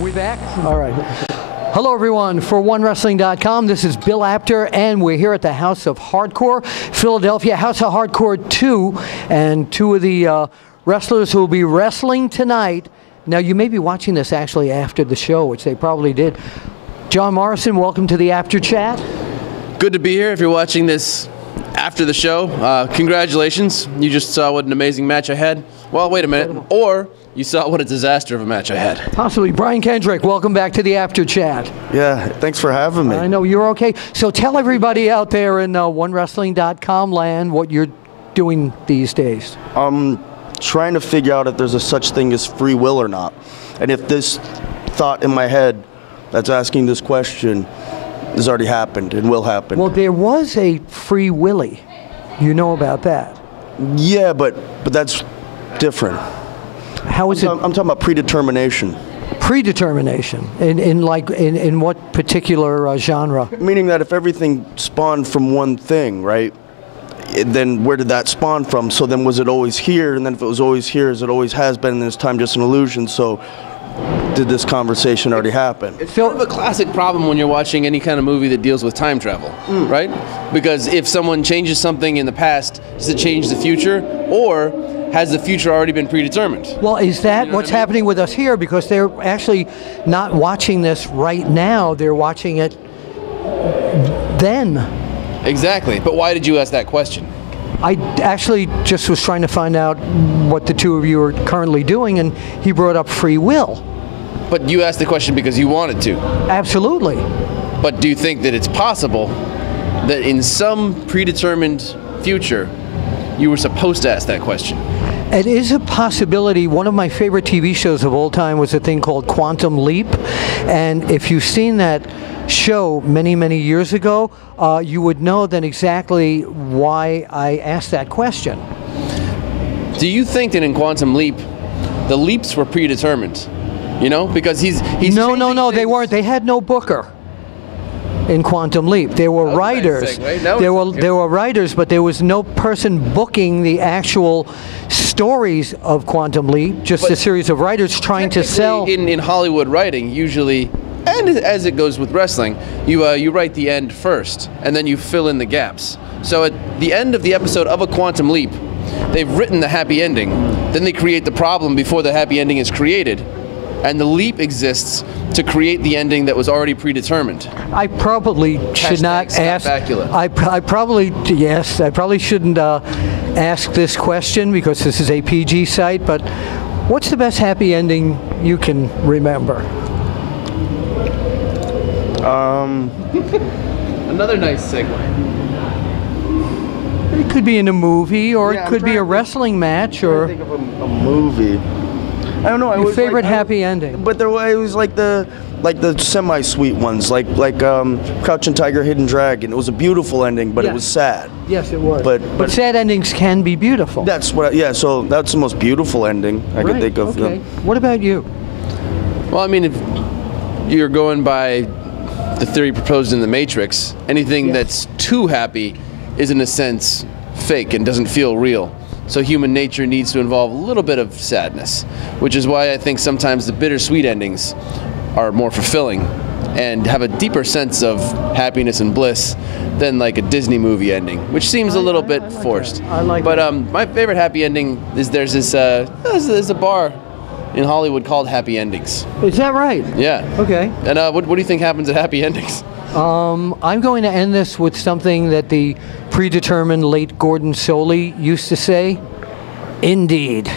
We back? All right. Hello, everyone. For OneWrestling.com, this is Bill Apter, and we're here at the House of Hardcore, Philadelphia, House of Hardcore 2, and two of the wrestlers who will be wrestling tonight. Now, you may be watching this actually after the show, which they probably did. John Morrison, welcome to the Apter Chat. Good to be here. If you're watching this after the show, congratulations. You just saw what an amazing match I had. Well, wait a minute. Or you saw what a disaster of a match I had. Possibly. Brian Kendrick, welcome back to the Apter Chat. Yeah, thanks for having me. I know you're okay. So tell everybody out there in OneWrestling.com land what you're doing these days. Trying to figure out if there's a such thing as free will or not. And if this thought in my head that's asking this question has already happened and will happen. Well, there was a Free Willy. You know about that. Yeah, but that's different. How is it? I'm talking about predetermination. Predetermination. In what particular genre? Meaning that if everything spawned from one thing, right? Then where did that spawn from? So then was it always here? And then if it was always here, as it always has been, then it's time just an illusion. So did this conversation already happen? It's sort of a classic problem when you're watching any kind of movie that deals with time travel, right? Because if someone changes something in the past, does it change the future? Or has the future already been predetermined? Well, is that what's happening with us here? Because they're actually not watching this right now. They're watching it then. Exactly. But why did you ask that question? I actually just was trying to find out what the two of you are currently doing, and he brought up free will. But you asked the question because you wanted to. Absolutely. But do you think that it's possible that in some predetermined future, you were supposed to ask that question? It is a possibility. One of my favorite TV shows of all time was a thing called Quantum Leap. And if you've seen that show many, many years ago, you would know then exactly why I asked that question. Do you think that in Quantum Leap, the leaps were predetermined? You know, because he's No, they weren't. They had no booker in Quantum Leap. There were writers. There were writers, but there was no person booking the actual stories of Quantum Leap. Just a series of writers trying to sell. In Hollywood writing, usually, and as it goes with wrestling, you write the end first, and then you fill in the gaps. So at the end of the episode of a Quantum Leap, they've written the happy ending. Then they create the problem before the happy ending is created. And the leap exists to create the ending that was already predetermined. I probably should not ask. I probably shouldn't ask this question because this is a PG site. But what's the best happy ending you can remember? Another nice segue. It could be in a movie, or it could be a wrestling match, or. Think of a movie. I don't know. Your favorite happy ending? But it was like the semi-sweet ones, like Crouching Tiger, Hidden Dragon. It was a beautiful ending, but it was sad. Yes, it was. But sad endings can be beautiful. That's what. Yeah. So that's the most beautiful ending I could think of. Okay. What about you? Well, I mean, if you're going by the theory proposed in The Matrix, anything that's too happy is in a sense fake and doesn't feel real. So human nature needs to involve a little bit of sadness, which is why I think sometimes the bittersweet endings are more fulfilling and have a deeper sense of happiness and bliss than like a Disney movie ending, which seems a little bit forced. I like but my favorite happy ending is there's a bar in Hollywood called Happy Endings. Is that right? Yeah. Okay. And what do you think happens at Happy Endings? I'm going to end this with something that the predetermined late Gordon Soley used to say. Indeed.